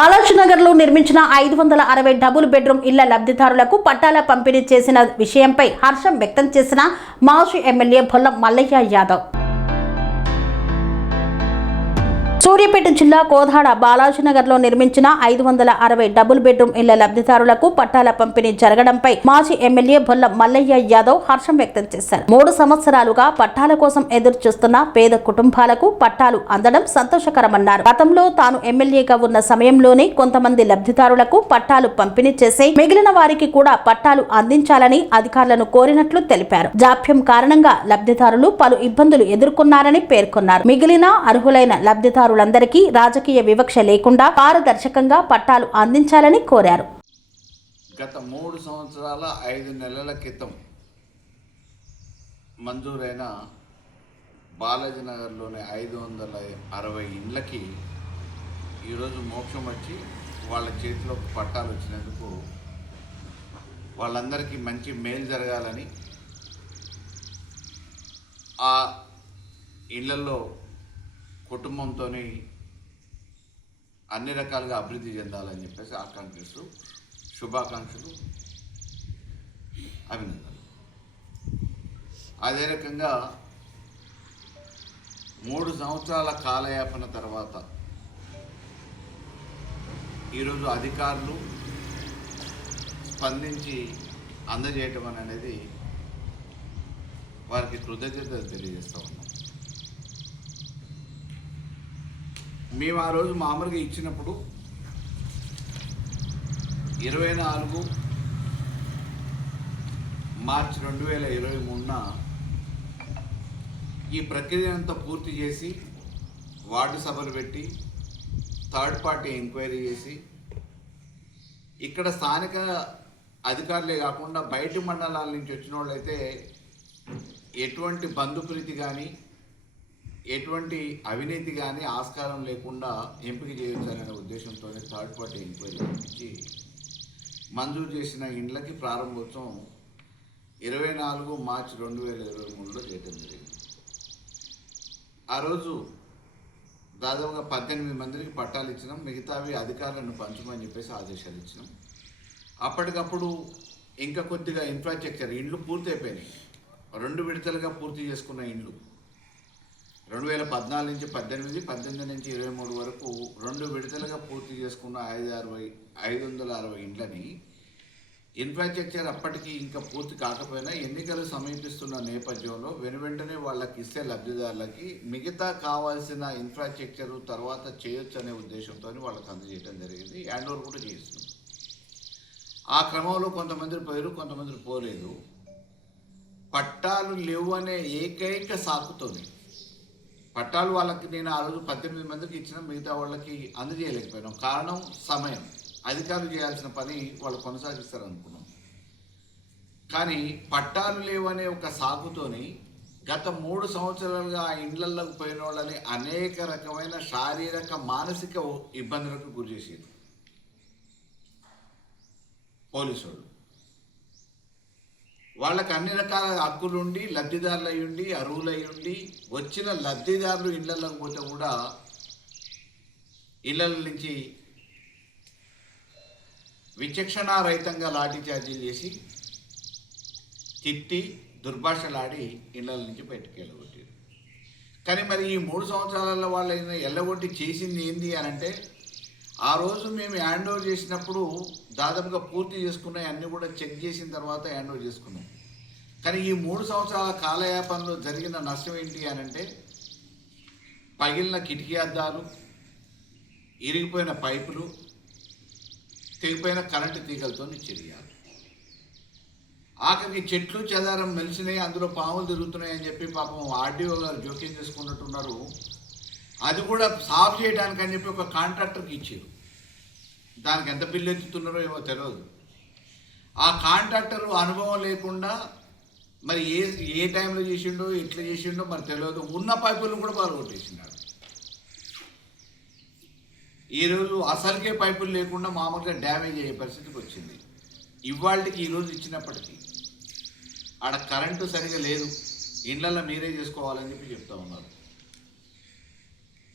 బాలాజీనగర్లో నిర్మించిన 560 double bedroom ఇళ్ల లబ్ధిదారులకు పట్టాల పంపిణీ చేసిన విషయంపై హర్షం వ్యక్తం చేసిన మాజీ ఎమ్మెల్యే బొల్ల మల్లయ్య యాదవ్. సూర్యాపేట జిల్లా కోదాడ బాలాజీనగర్లో నిర్మించిన 560 డబుల్ బెడ్రూమ్ ఇళ్ల లబ్ధిదారులకు పట్టాల పంపిణీ జరగడంపై మాజీ ఎమ్మెల్యే బొల్ల మల్లయ్య యాదవ్ హర్షం వ్యక్తం చేశారు. 3 సంవత్సరాలుగా పట్టాల కోసం ఎదురు చూస్తున్న పేద కుటుంబాలకు పట్టాలు అందడం సంతోషకరమన్నారు. గతంలో తాను ఎమ్మెల్యేగా ఉన్న సమయంలోనే కొంతమంది లబ్ధిదారులకు పట్టాలు పంపిణీ చేసి మిగిలిన వారికి కూడా పట్టాలు అందించాలని అధికారులను కోరినట్లు తెలిపారు. జాప్యం కారణంగా లబ్ధిదారులు పలు ఇబ్బందులు ఎదుర్కొన్నారని పేర్కొన్నారు. మిగిలిన అర్హులైన లబ్ధిదారులు అందరికీ రాజకీయ వివక్ష లేకుండా పారదర్శకంగా పట్టాలు అందించాలని కోరారు. గత 3 సంవత్సరాల 5 నెలల క్రితం మంజూరైన బాలాజీనగర్లోని 560 ఇండ్లకి ఈరోజు మోక్షం వచ్చి వాళ్ళ చేతిలో పట్టాలు వచ్చినందుకు వాళ్ళందరికీ మంచి మేలు జరగాలని, ఆ ఇళ్లలో కుటుంబంతో అన్ని రకాలుగా అభివృద్ధి చెందాలని చెప్పేసి ఆకాంక్షిస్తూ శుభాకాంక్షలు, అభినందనలు. అదే రకంగా 3 సంవత్సరాల కాలయాపన తర్వాత ఈరోజు అధికారులు స్పందించి అందజేయటం అనేది వారికి కృతజ్ఞతలు తెలియజేస్తూ ఉన్నాం. మేము ఆ రోజు మామూలుగా ఇచ్చినప్పుడు 24 మార్చి 2023న ఈ ప్రక్రియ అంతా పూర్తి చేసి వార్డు సభలు పెట్టి థర్డ్ పార్టీ ఎంక్వైరీ చేసి ఇక్కడ స్థానిక అధికారులే కాకుండా బయటి మండలాల నుంచి వచ్చిన వాళ్ళైతే ఎటువంటి బంధుప్రీతి కానీ ఎటువంటి అవినీతి కానీ ఆస్కారం లేకుండా ఎంపిక చేయొచ్చనే ఉద్దేశంతో థర్డ్ పార్టీ ఎంక్వైరీ ఇచ్చి మంజూరు చేసిన ఇండ్లకి ప్రారంభోత్సవం 24 మార్చి 2023లో చేయడం జరిగింది. ఆ రోజు దాదాపుగా 18 మందికి పట్టాలు ఇచ్చినాం. మిగతావి అధికారులను పంచమని చెప్పేసి ఆదేశాలు ఇచ్చినాం. అప్పటికప్పుడు ఇంకా కొద్దిగా ఇన్ఫ్రాస్ట్రక్చర్ ఇండ్లు పూర్తి అయిపోయినాయి. 2 విడతలుగా పూర్తి చేసుకున్న ఇండ్లు 2014 నుంచి 18, 18 నుంచి 23 వరకు 2 విడతలుగా పూర్తి చేసుకున్న 560 ఇండ్లని ఇన్ఫ్రాస్ట్రక్చర్ అప్పటికి ఇంకా పూర్తి కాకపోయినా ఎన్నికలు సమీపిస్తున్న నేపథ్యంలో వెనువెంటనే వాళ్ళకి ఇస్తే లబ్ధిదారులకి మిగతా కావాల్సిన ఇన్ఫ్రాస్ట్రక్చరు తర్వాత చేయొచ్చు అనే ఉద్దేశంతో వాళ్ళకి అందజేయడం జరిగింది. హ్యాండ్ ఓవర్ కూడా చేస్తున్నాం. ఆ క్రమంలో కొంతమంది పోయారు, కొంతమంది పోలేదు. పట్టాలు లేవు అనే ఏకైక సాకుతోని పట్టాలు వాళ్ళకి నేను ఆ రోజు 18 మందికి ఇచ్చిన, మిగతా వాళ్ళకి అందజేయలేకపోయినాం. కారణం సమయం. అధికారులు చేయాల్సిన పని వాళ్ళు కొనసాగిస్తారనుకున్నాం. కానీ పట్టాలు లేవనే ఒక సాకుతోని గత 3 సంవత్సరాలుగా ఆ ఇండ్లలోకి పోయిన వాళ్ళని అనేక రకమైన శారీరక మానసిక ఇబ్బందులకు గురి చేసేది పోలీసు వాళ్ళు. వాళ్ళకి అన్ని రకాల హక్కులుండి లబ్ధిదారులు అయ్యుండి అర్హులయ్యుండి వచ్చిన లబ్ధిదారులు ఇళ్లలోకి పోతే కూడా ఇళ్ల నుంచి విచక్షణారహితంగా లాఠీ ఛార్జీలు చేసి తిట్టి దుర్భాషలాడి ఇళ్ల నుంచి బయటకు వెళ్ళగొట్టారు. కానీ మరి ఈ 3 సంవత్సరాలలో వాళ్ళైనా ఎల్లగొట్టి చేసింది ఏంది అని అంటే, ఆ రోజు మేము హ్యాండ్ ఓవర్ చేసినప్పుడు దాదాపుగా పూర్తి చేసుకున్నాయి అన్నీ కూడా చెక్ చేసిన తర్వాత హ్యాండ్ ఓవర్ చేసుకున్నాం. కానీ ఈ 3 సంవత్సరాల కాలయాపనలో జరిగిన నష్టం ఏంటి అని అంటే, పగిలిన కిటికీ అద్దాలు, ఇరిగిపోయిన పైపులు, తెగిపోయిన కరెంటు తీగలతో చర్యాలు, ఆఖరికి చెట్లు చెదారం మెలిసినాయి, అందులో పాములు తిరుగుతున్నాయి అని చెప్పి పాపం ఆర్డీఓ గారు జోక్యం చేసుకున్నట్టున్నారు. అది కూడా సాఫ్ చేయడానికి అని చెప్పి ఒక కాంట్రాక్టర్కి ఇచ్చారు. దానికి ఎంత బిల్లు ఎత్తుతున్నారో ఏమో తెలియదు. ఆ కాంట్రాక్టర్ అనుభవం లేకుండా మరి ఏ టైంలో చేసిండో ఎట్లా చేసిండో మరి తెలియదు. ఉన్న పైపులను కూడా పాల్గొట్టేసినాడు. ఈరోజు అసలుకే పైపులు లేకుండా మామూలుగా డ్యామేజ్ అయ్యే పరిస్థితికి వచ్చింది. ఇవాళకి ఈరోజు ఇచ్చినప్పటికీ ఆడ కరెంటు సరిగా లేదు, ఇండ్లలో మీరే చేసుకోవాలని చెప్పి చెప్తా ఉన్నారు.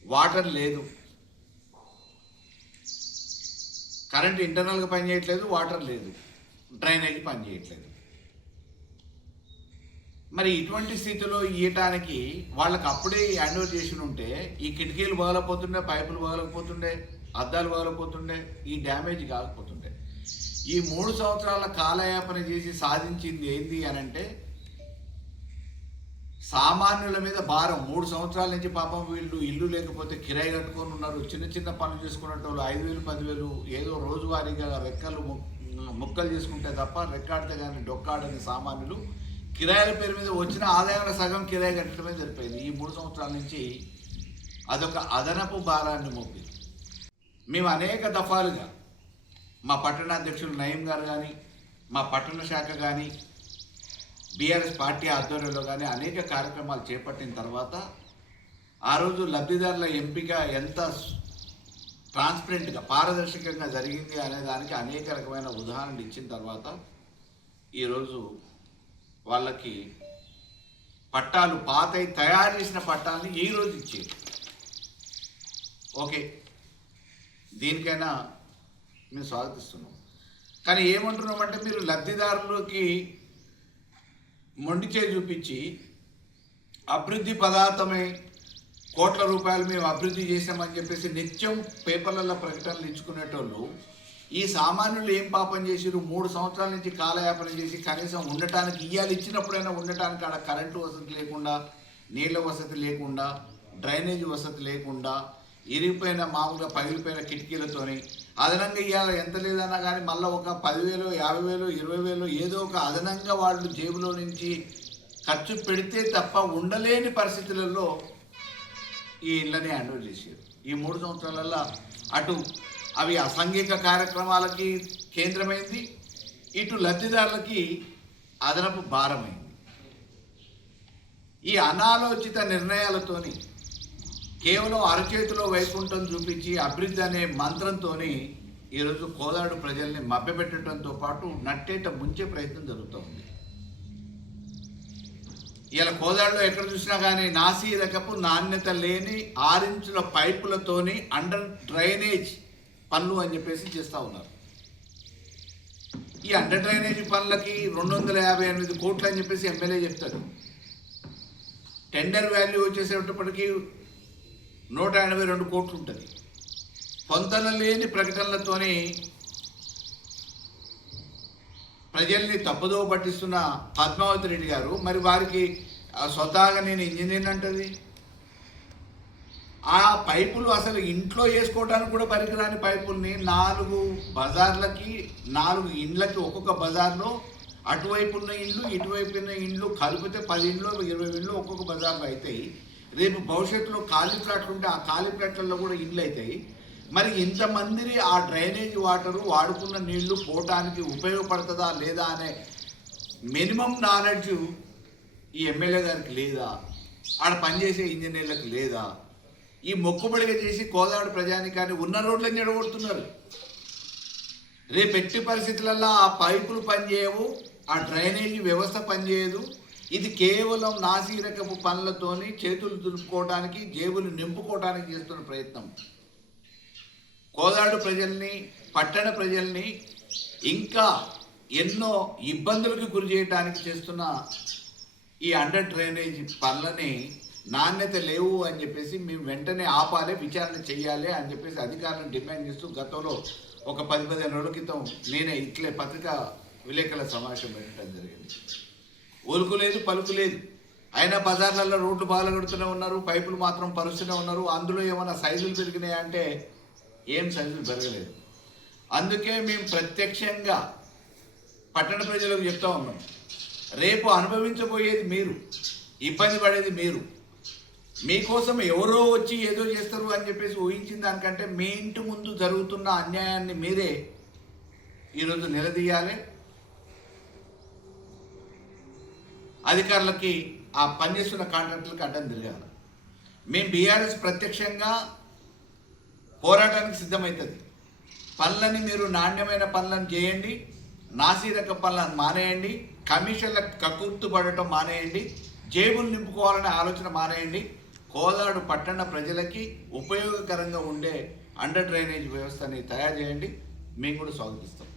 వాటర్ లేదు. కరెంట్ ఇంటర్నల్గా పనిచేయట్లేదు, వాటర్ లేదు, డ్రైనేజ్ పనిచేయట్లేదు. మరి ఇటువంటి స్థితిలో ఇవ్వటానికి వాళ్ళకి అప్పుడే హ్యాండ్ ఓవర్ చేసి ఉంటే ఈ కిటికీలు పగలపోతుండే, పైపులు పగలకపోతుండే, అద్దాలు పగలపోతుండే, ఈ డ్యామేజ్ కాకపోతుండే. ఈ 3 సంవత్సరాల కాలయాపన చేసి సాధించింది ఏంది అని అంటే సామాన్యుల మీద భారం. 3 సంవత్సరాల నుంచి పాపం వీళ్ళు ఇల్లు లేకపోతే కిరాయి కట్టుకొని ఉన్నారు. చిన్న చిన్న పనులు చేసుకునేటోళ్ళు 5,000 10,000 ఏదో రోజువారీగా రెక్కలు ముక్కలు చేసుకుంటే తప్ప రెక్కాడితే కానీ డొక్కాడని సామాన్యులు కిరాయిల పేరు మీద వచ్చిన ఆదాయంలో సగం కిరాయి కట్టడమే సరిపోయింది. ఈ 3 సంవత్సరాల నుంచి అదొక అదనపు భారాన్ని మోపి మేము అనేక దఫాలుగా మా పట్టణాధ్యక్షులు నయీం గారు కానీ, మా పట్టణ శాఖ కానీ, బీఆర్ఎస్ పార్టీ ఆధ్వర్యంలో కానీ అనేక కార్యక్రమాలు చేపట్టిన తర్వాత ఆ రోజు లబ్ధిదారుల ఎంపిక ఎంత ట్రాన్స్పరెంట్గా పారదర్శకంగా జరిగింది అనే దానికి అనేక రకమైన ఉదాహరణలు ఇచ్చిన తర్వాత ఈరోజు వాళ్ళకి పట్టాలు పాతై తయారు చేసిన పట్టాలని ఈరోజు ఇచ్చేది. ఓకే, దీనికైనా మేము స్వాగతిస్తున్నాం. కానీ ఏమంటున్నామంటే మీరు లబ్ధిదారులకి మొండి చేయి చూపించి అభివృద్ధి పదార్థమే కోట్ల రూపాయలు మేము అభివృద్ధి చేసామని చెప్పేసి నిత్యం పేపర్లలో ప్రకటనలు ఇచ్చుకునేటోళ్ళు ఈ సామాన్యులు ఏం పాపం చేసిరు? 3 సంవత్సరాల నుంచి కాలయాపన చేసి కనీసం ఉండటానికి ఇయ్యాలు ఇచ్చినప్పుడైనా ఉండటానికి ఆడ కరెంటు వసతి లేకుండా, నీళ్ళ వసతి లేకుండా, డ్రైనేజ్ వసతి లేకుండా, ఇరిగిపోయిన మామూలుగా పగిలిపోయిన కిటికీలతోని అదనంగా ఇవాళ ఎంత లేదన్నా కానీ మళ్ళీ ఒక 10,000 50,000 20,000 ఏదో ఒక అదనంగా వాళ్ళు జేబులో నుంచి ఖర్చు పెడితే తప్ప ఉండలేని పరిస్థితులలో ఈ ఇళ్ళని హ్యాండ్ ఓవర్ చేశారు. ఈ 3 సంవత్సరాలలో అటు అవి అసాంఘిక కార్యక్రమాలకి కేంద్రమైంది, ఇటు లబ్ధిదారులకి అదనపు భారమైంది. ఈ అనాలోచిత నిర్ణయాలతోని కేవలం అరచేతిలో వైకుంఠం చూపించి అభివృద్ధి అనే మంత్రంతో ఈరోజు కోదాడు ప్రజల్ని మభ్యపెట్టడంతో పాటు నట్టేట ముంచే ప్రయత్నం జరుగుతోంది. ఇలా కోదాడులో ఎక్కడ చూసినా కానీ నాసీ రకపు నాణ్యత లేని 6 ఇంచుల పైపులతోని అండర్ డ్రైనేజ్ పనులు అని చెప్పేసి చేస్తూ ఉన్నారు. ఈ అండర్ డ్రైనేజ్ పనులకి 258 కోట్లు అని చెప్పేసి ఎమ్మెల్యే చెప్తాడు. టెండర్ వాల్యూ వచ్చేసేటప్పటికి 182 కోట్లు ఉంటుంది. పొంతన లేని ప్రకటనలతోని ప్రజల్ని తప్పుదో పట్టిస్తున్న పద్మావతి రెడ్డి గారు మరి వారికి స్వతహాగా నేను ఇంజనీర్ అంటది. ఆ పైపులు అసలు ఇంట్లో వేసుకోవడానికి కూడా పనికిరాని పైపుల్ని 4 బజార్లకి 4 ఇండ్లకి ఒక్కొక్క బజార్లో అటువైపు ఉన్న ఇండ్లు ఇటువైపు ఉన్న ఇండ్లు కలిపితే 10 ఇండ్లు 20 ఇండ్లు ఒక్కొక్క బజార్లో అవుతాయి. రేపు భవిష్యత్తులో ఖాళీ ప్లాట్లు ఉంటే ఆ ఖాళీ ప్లాట్లలో కూడా ఇండ్లు అవుతాయి. మరి ఇంతమందిని ఆ డ్రైనేజ్ వాటరు వాడుకున్న నీళ్లు పోవటానికి ఉపయోగపడుతుందా లేదా అనే మినిమం నాలెడ్జ్ ఈ ఎమ్మెల్యే గారికి లేదా, ఆడ పనిచేసే ఇంజనీర్లకు లేదా? ఈ మొక్కుబడిగా చేసి కోదాడు ప్రజానికాన్ని ఉన్న రోడ్లను చెడగొడుతున్నారు. రేపు ఎట్టి పరిస్థితులలో ఆ పైపులు పనిచేయవు, ఆ డ్రైనేజీ వ్యవస్థ పనిచేయదు. ఇది కేవలం నాసిరకపు పనులతోని చేతులు దులుపుకోవడానికి, జేబులు నింపుకోవడానికి చేస్తున్న ప్రయత్నం. కోదాడు ప్రజల్ని, పట్టణ ప్రజల్ని ఇంకా ఎన్నో ఇబ్బందులకు గురి చేయడానికి చేస్తున్న ఈ అండర్ డ్రైనేజ్ పనులని నాణ్యత లేవు అని చెప్పేసి మేము వెంటనే ఆపాలి, విచారణ చేయాలి అని చెప్పేసి అధికారులను డిమాండ్ చేస్తూ గతంలో ఒక 10-15 రోజుల క్రితం నేనే ఇట్లే పత్రికా విలేకరుల సమావేశం పెట్టడం జరిగింది. ఒలుకు లేదు, పలుకు లేదు. అయినా బజార్లలో రోడ్లు బాగలగొడుతూనే ఉన్నారు, పైపులు మాత్రం పరుస్తూనే ఉన్నారు. అందులో ఏమైనా సైజులు పెరిగినాయా అంటే ఏం సైజులు పెరగలేదు. అందుకే మేము ప్రత్యక్షంగా పట్టణ ప్రజలకు చెప్తా ఉన్నాం, రేపు అనుభవించబోయేది మీరు, ఇబ్బంది పడేది మీరు. మీకోసం ఎవరో వచ్చి ఏదో చేస్తారు అని చెప్పేసి ఊహించిన దానికంటే మీ ఇంటి ముందు జరుగుతున్న అన్యాయాన్ని మీరే ఈరోజు నిలదీయాలి. అధికారులకి ఆ పనిచేస్తున్న కాంట్రాక్టులకు అడ్డం తిరగాలి. మేము బీఆర్ఎస్ ప్రత్యక్షంగా పోరాటానికి సిద్ధమవుతుంది. పనులని మీరు నాణ్యమైన పనులను చేయండి, నాసిరక పనులను మానేయండి, కమిషన్లకు కక్కుర్తుపడటం మానేయండి, జేబులు నింపుకోవాలనే ఆలోచన మానేయండి. కోదాడు పట్టణ ప్రజలకి ఉపయోగకరంగా ఉండే అండర్ డ్రైనేజ్ వ్యవస్థని తయారు చేయండి. మేము కూడా స్వాగతిస్తాం.